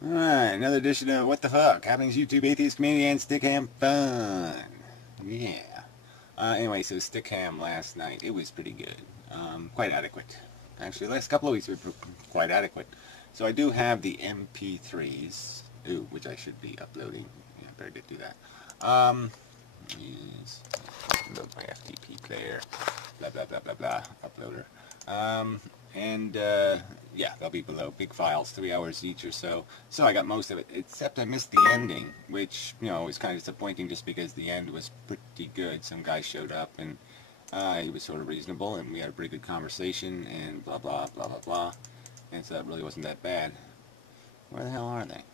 Alright, another edition of What the Fuck? Happenings YouTube Atheist Comedian Stickam Fun. Yeah. Anyway, so Stickam last night, it was pretty good. Quite adequate. Actually, the last couple of weeks were quite adequate. So I do have the MP3s, which I should be uploading. Yeah, better to do that. Yes. Load my FTP player. Blah, blah, blah, blah, blah. Uploader. Yeah, they'll be below. Big files, 3 hours each or so. So I got most of it, except I missed the ending, which, was kind of disappointing just because the end was pretty good. Some guy showed up and he was sort of reasonable and we had a pretty good conversation and blah, blah, blah, blah, blah. And so that really wasn't that bad. Where the hell are they?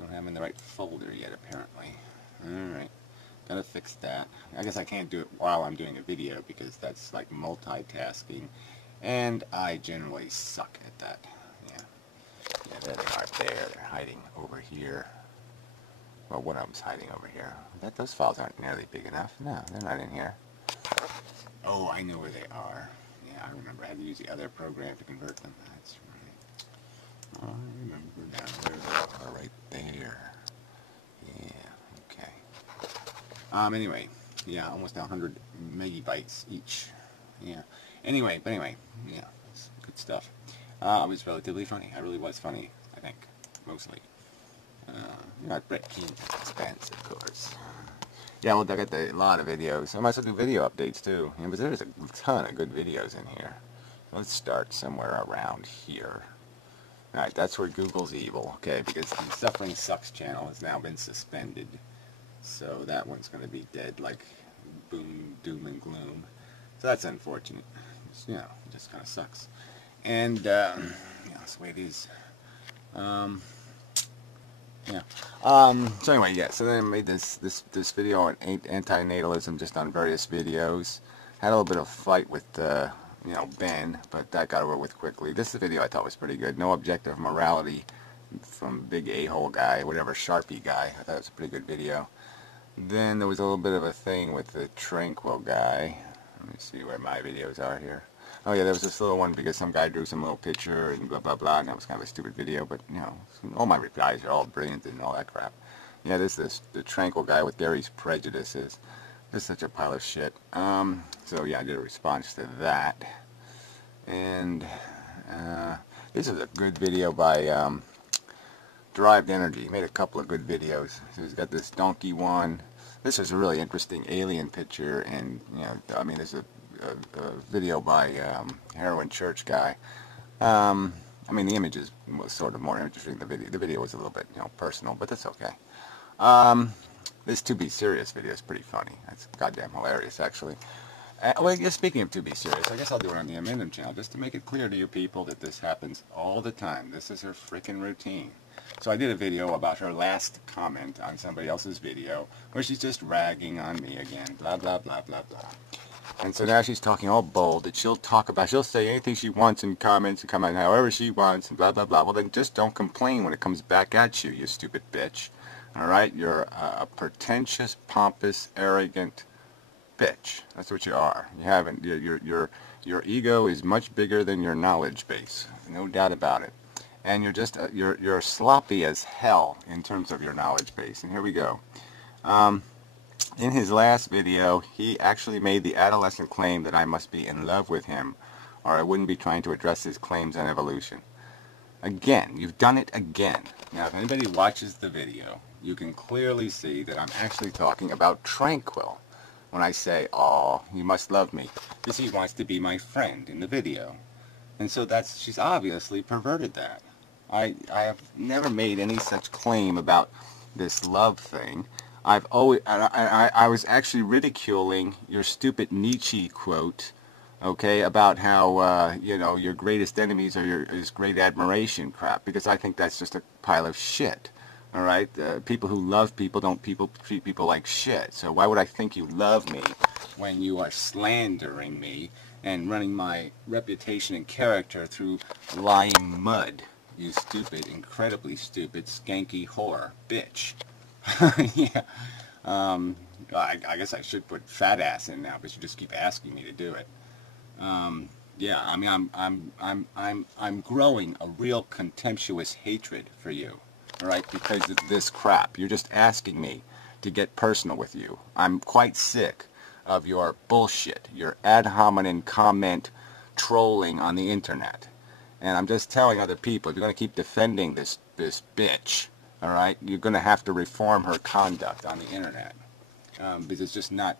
Don't have them in the right folder yet, apparently. Alright. Gotta fix that. I guess I can't do it while I'm doing a video because that's like multitasking. And I generally suck at that. Yeah, there they are there. They're hiding over here. Well, one of them's hiding over here. Those files aren't nearly big enough. No, they're not in here. Oh, I know where they are. Yeah, I remember I had to use the other program to convert them. That's right. I remember now where they are, right there. Yeah, okay. Anyway, yeah, almost 100 megabytes each. Yeah. Anyway, yeah, it's good stuff. It was relatively funny. I really was funny, I think, mostly. Not Brett Keene's expense, of course. Yeah, well, I got a lot of videos. I might as well do video updates, too. Yeah, but there's a ton of good videos in here. Let's start somewhere around here. Alright, that's where Google's evil, okay, because the Suffering Sucks channel has now been suspended. So that one's going to be dead like boom, doom, and gloom. So that's unfortunate. It's, it just kind of sucks. And, that's the way it is. Yeah. So anyway, yeah, so then I made this video on antinatalism just on various videos. Had a little bit of fight with, Ben, but that got over with quickly. This video I thought was pretty good. No objective morality from big a-hole guy, whatever, Sharpie guy. I thought it was a pretty good video. Then there was a little bit of a thing with the Tranquil guy. Let me see where my videos are here. Oh yeah, there was this little one because some guy drew some little picture and blah blah blah, and that was kind of a stupid video, but all my replies are all brilliant and all that crap. Yeah, the Tranquil guy with Gary's prejudices. This is such a pile of shit. So yeah, I did a response to that. And this is a good video by Derived Energy. He made a couple of good videos. So he's got this donkey one. This is a really interesting alien picture, and I mean, there's a video by Heroin Church guy. I mean, the images was sort of more interesting. The video was a little bit personal, but that's okay. This To Be Serious video is pretty funny. That's goddamn hilarious, actually. Well, yeah, speaking of To Be Serious, I guess I'll do it on the inmendham channel just to make it clear to you people that this happens all the time. This is her frickin' routine. So I did a video about her last comment on somebody else's video where she's just ragging on me again, blah, blah, blah, blah, blah. And so now she's talking all bold that she'll say anything she wants in comments and comment however she wants and blah, blah, blah. Well, then just don't complain when it comes back at you, you stupid bitch. All right? You're a pretentious, pompous, arrogant bitch. That's what you are. You haven't. Your ego is much bigger than your knowledge base. No doubt about it. And you're just you're sloppy as hell in terms of your knowledge base. And here we go. In his last video, he actually made the adolescent claim that I must be in love with him, or I wouldn't be trying to address his claims on evolution. Again, you've done it again. Now, if anybody watches the video, you can clearly see that I'm actually talking about Tranquil when I say, "Oh, you must love me," because he wants to be my friend in the video. And so she's obviously perverted that. I have never made any such claim about this love thing. I was actually ridiculing your stupid Nietzsche quote, okay, about how, your greatest enemies are is great admiration crap, because I think that's just a pile of shit, all right? People who love people don't treat people like shit, so why would I think you love me when you are slandering me and running my reputation and character through lying mud? You stupid, incredibly stupid, skanky whore, bitch. Yeah. I guess I should put fat ass in now, but you just keep asking me to do it. Yeah, I mean, I'm growing a real contemptuous hatred for you, all right? Because of this crap. You're just asking me to get personal with you. I'm quite sick of your bullshit, your ad hominem comment trolling on the internet. And I'm just telling other people, if you're going to keep defending this bitch, all right, you're going to have to reform her conduct on the internet. Because it's not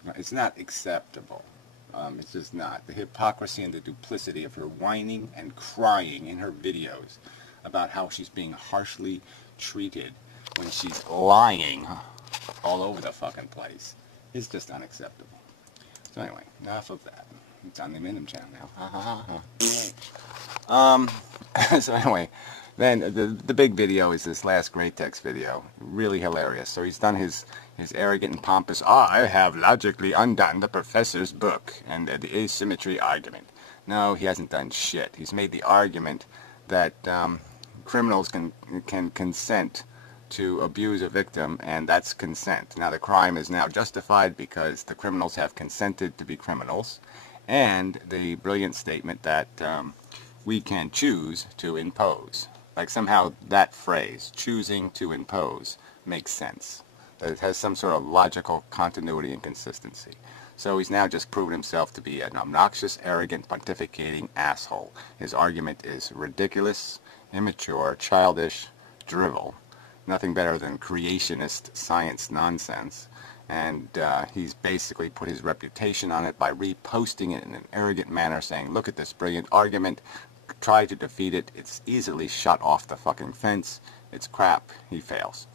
acceptable. It's just not. The hypocrisy and the duplicity of her whining and crying in her videos about how she's being harshly treated when she's lying all over the fucking place is just unacceptable. So anyway, enough of that. It's on the Inmendham channel now. So anyway, then the big video is this last great text video. Really hilarious. So he's done his arrogant and pompous, I have logically undone the professor's book and the asymmetry argument. No, he hasn't done shit. He's made the argument that criminals can consent to abuse a victim, and that's consent. Now the crime is now justified because the criminals have consented to be criminals, and the brilliant statement that we can choose to impose. Like somehow that phrase, choosing to impose, makes sense. That it has some sort of logical continuity and consistency. So he's now just proven himself to be an obnoxious, arrogant, pontificating asshole. His argument is ridiculous, immature, childish, drivel. Nothing better than creationist science nonsense. And he's basically put his reputation on it by reposting it in an arrogant manner, saying, look at this brilliant argument, try to defeat it, it's easily shot off the fucking fence, it's crap, he fails.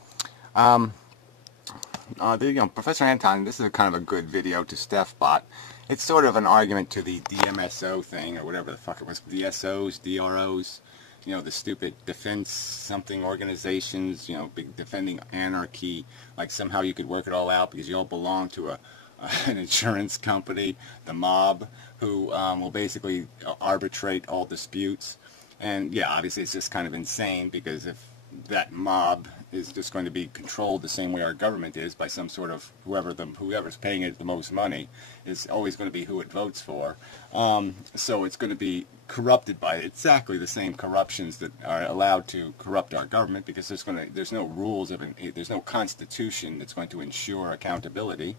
Professor Anton, this is a kind of a good video to Steph bot. It's sort of an argument to the DMSO thing, or whatever the fuck it was, DSOs, DROs, you know, the stupid defense something organizations, you know, big defending anarchy, like somehow you could work it all out because you all belong to an insurance company, the mob, who will basically arbitrate all disputes. And yeah, obviously it's just kind of insane, because if that mob is just going to be controlled the same way our government is by some sort of whoever's paying it the most money is always going to be who it votes for. So it's going to be corrupted by exactly the same corruptions that are allowed to corrupt our government, because there's no rules there's no constitution that's going to ensure accountability.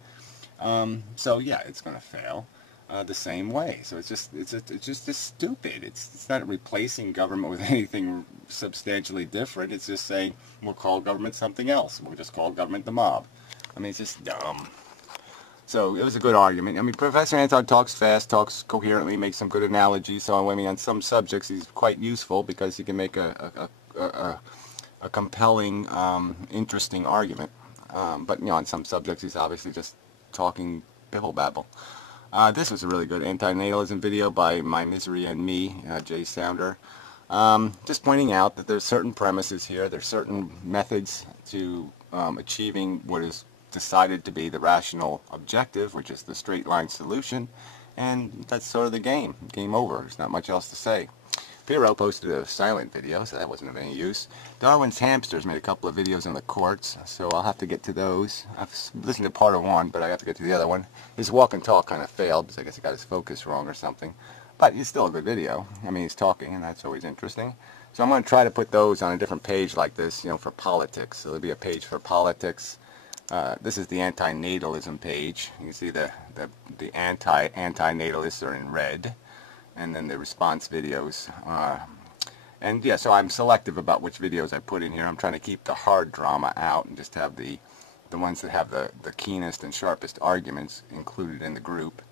So yeah, it's going to fail the same way. So it's just stupid. It's not replacing government with anything substantially different. It's just saying we'll call government something else. We'll just call government the mob. I mean, it's just dumb. So it was a good argument. I mean, Professor Anton talks fast, talks coherently, makes some good analogies. So I mean, on some subjects he's quite useful because he can make a compelling, interesting argument. But you know, on some subjects he's obviously just talking bibble babble. This was a really good antinatalism video by My Misery and Me, Jay Sounder. Just pointing out that there's certain premises here, there's certain methods to achieving what is decided to be the rational objective, which is the straight line solution, and that's sort of the game. Game over. There's not much else to say. Piero posted a silent video, so that wasn't of any use. Darwin's Hamsters made a couple of videos in the courts, so I'll have to get to those. I've listened to part of one, but I have to get to the other one. His walk and talk kind of failed, because I guess he got his focus wrong or something. But it's still a good video. I mean, he's talking, and that's always interesting. So I'm going to try to put those on a different page like this, you know, for politics. So there'll be a page for politics. This is the antinatalism page. You can see the anti-natalists are in red. And then the response videos. And yeah, so I'm selective about which videos I put in here. I'm trying to keep the hard drama out and just have the ones that have the keenest and sharpest arguments included in the group.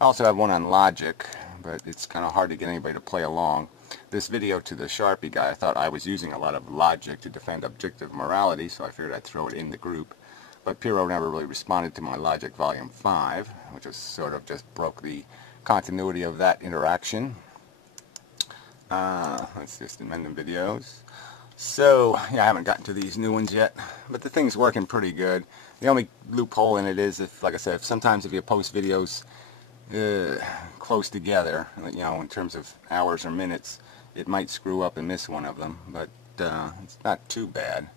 I also have one on logic, but it's kind of hard to get anybody to play along. This video to the Sharpie guy, I thought I was using a lot of logic to defend objective morality, so I figured I'd throw it in the group. But Piero never really responded to my Logic Volume 5, which was sort of just broke the continuity of that interaction. Let's just inmendham videos. So, yeah, I haven't gotten to these new ones yet, but the thing's working pretty good. The only loophole in it is, if, like I said, sometimes if you post videos close together, you know, in terms of hours or minutes, it might screw up and miss one of them, but it's not too bad.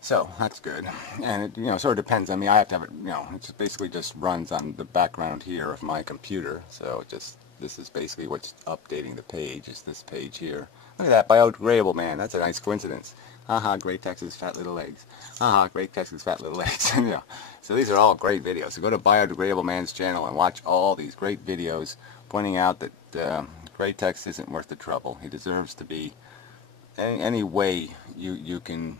So that's good, and it, you know, sort of depends. I mean, I have to have it, you know, it basically just runs on the background here of my computer, so it just this is basically what's updating the page, is this page here. Look at that, biodegradable, man. That's a nice coincidence. Haha, great Texas, fat little legs. Haha, great Texas, fat little legs. Yeah. So these are all great videos. So go to Biodegradable Man's channel and watch all these great videos pointing out that Great Tex isn't worth the trouble. He deserves to be, any way you can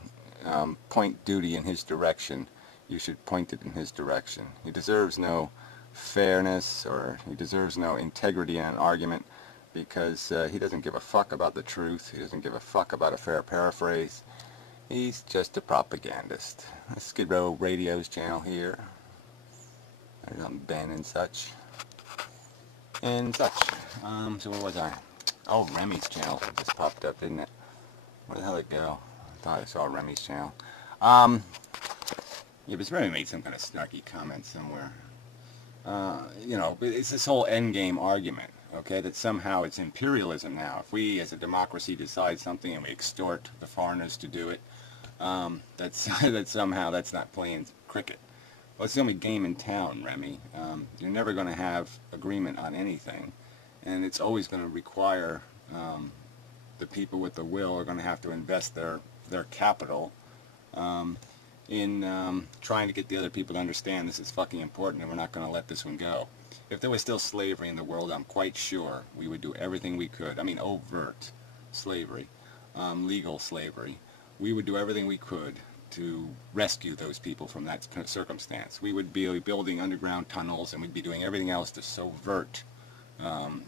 point duty in his direction, you should point it in his direction. He deserves no fairness, or he deserves no integrity in an argument, because he doesn't give a fuck about the truth. He doesn't give a fuck about a fair paraphrase. He's just a propagandist. Skid Row Radio's channel here. There's Ben and such. So where was I? Oh, Remy's channel just popped up, didn't it? Where the hell did it go? I thought I saw Remy's channel. Yeah, but Remy made some kind of snarky comment somewhere. You know, it's this whole endgame argument, okay, that somehow it's imperialism now. If we as a democracy decide something and we extort the foreigners to do it, that somehow that's not playing cricket. Well, it's the only game in town, Remy. You're never going to have agreement on anything, and it's always going to require the people with the will are going to have to invest their capital in trying to get the other people to understand this is fucking important and we're not going to let this one go. If there was still slavery in the world, I'm quite sure we would do everything we could. I mean, overt slavery, legal slavery. We would do everything we could to rescue those people from that circumstance. We would be building underground tunnels, and we'd be doing everything else to subvert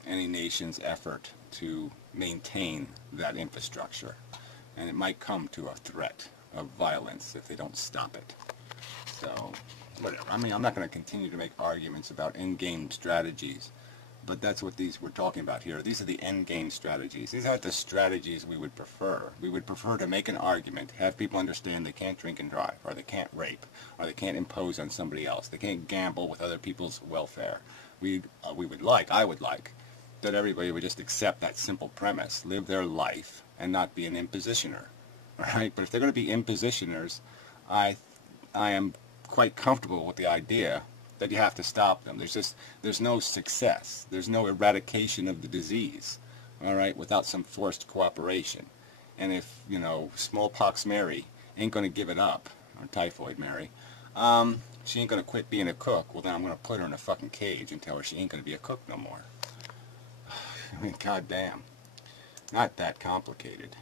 any nation's effort to maintain that infrastructure. And it might come to a threat of violence if they don't stop it. So, whatever. I mean, I'm not going to continue to make arguments about endgame strategies, but that's what we're talking about here. These are the endgame strategies. These aren't the strategies we would prefer. We would prefer to make an argument, have people understand they can't drink and drive, or they can't rape, or they can't impose on somebody else. They can't gamble with other people's welfare. I would like, that everybody would just accept that simple premise, live their life, and not be an impositioner. Right? But if they're going to be impositioners, I am quite comfortable with the idea that you have to stop them. There's no success. There's no eradication of the disease, all right, without some forced cooperation. And if, you know, Smallpox Mary ain't going to give it up, or Typhoid Mary, she ain't going to quit being a cook, well then I'm going to put her in a fucking cage and tell her she ain't going to be a cook no more. I mean, goddamn. Not that complicated.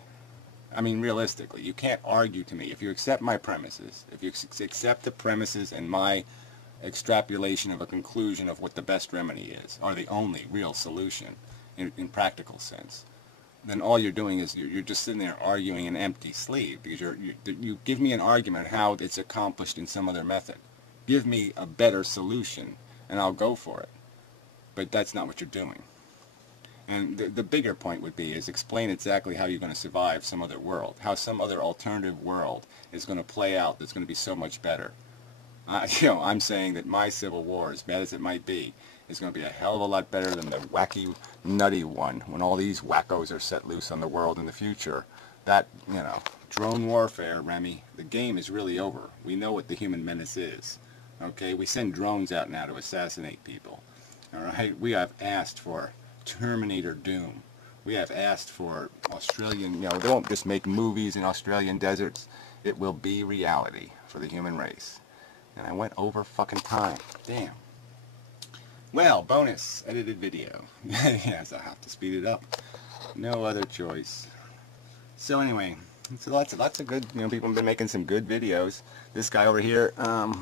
I mean, realistically, you can't argue to me. If you accept my premises, if you accept the premises and my extrapolation of a conclusion of what the best remedy is, or the only real solution in practical sense, then all you're doing is you're just sitting there arguing an empty sleeve, because you give me an argument how it's accomplished in some other method. Give me a better solution, and I'll go for it. But that's not what you're doing. And the bigger point would be is explain exactly how you're going to survive some other world, how some other alternative world is going to play out that's going to be so much better. You know, I'm saying that my Civil War, as bad as it might be, is going to be a hell of a lot better than the wacky, nutty one when all these wackos are set loose on the world in the future. That, you know, drone warfare, Remy, the game is really over. We know what the human menace is. Okay, we send drones out now to assassinate people. All right, we have asked for Terminator Doom. We have asked for Australian, you know, they won't just make movies in Australian deserts. It will be reality for the human race. And I went over fucking time. Damn. Well, bonus edited video. Yes, I have to speed it up. No other choice. So anyway, so lots of good, you know, people have been making some good videos. This guy over here,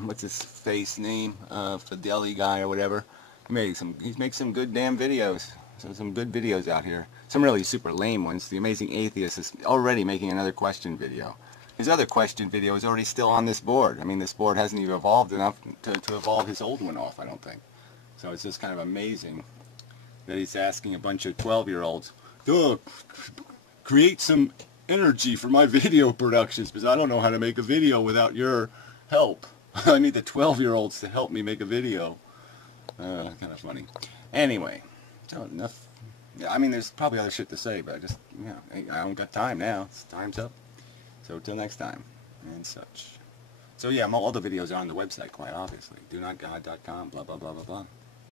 what's his face name? Fideli guy or whatever. He's made some good damn videos. So some good videos out here. Some really super lame ones. The Amazing Atheist is already making another question video. His other question video is already still on this board. I mean, this board hasn't even evolved enough to evolve his old one off, I don't think. So it's just kind of amazing that he's asking a bunch of 12-year-olds, create some energy for my video productions, because I don't know how to make a video without your help. I need the 12-year-olds to help me make a video. Kind of funny. Anyway, so enough. Yeah, I mean, there's probably other shit to say, but I don't got time now. Time's up. So till next time, and such. So yeah, all the videos are on the website, quite obviously. DoNotGod.com, blah, blah, blah, blah, blah.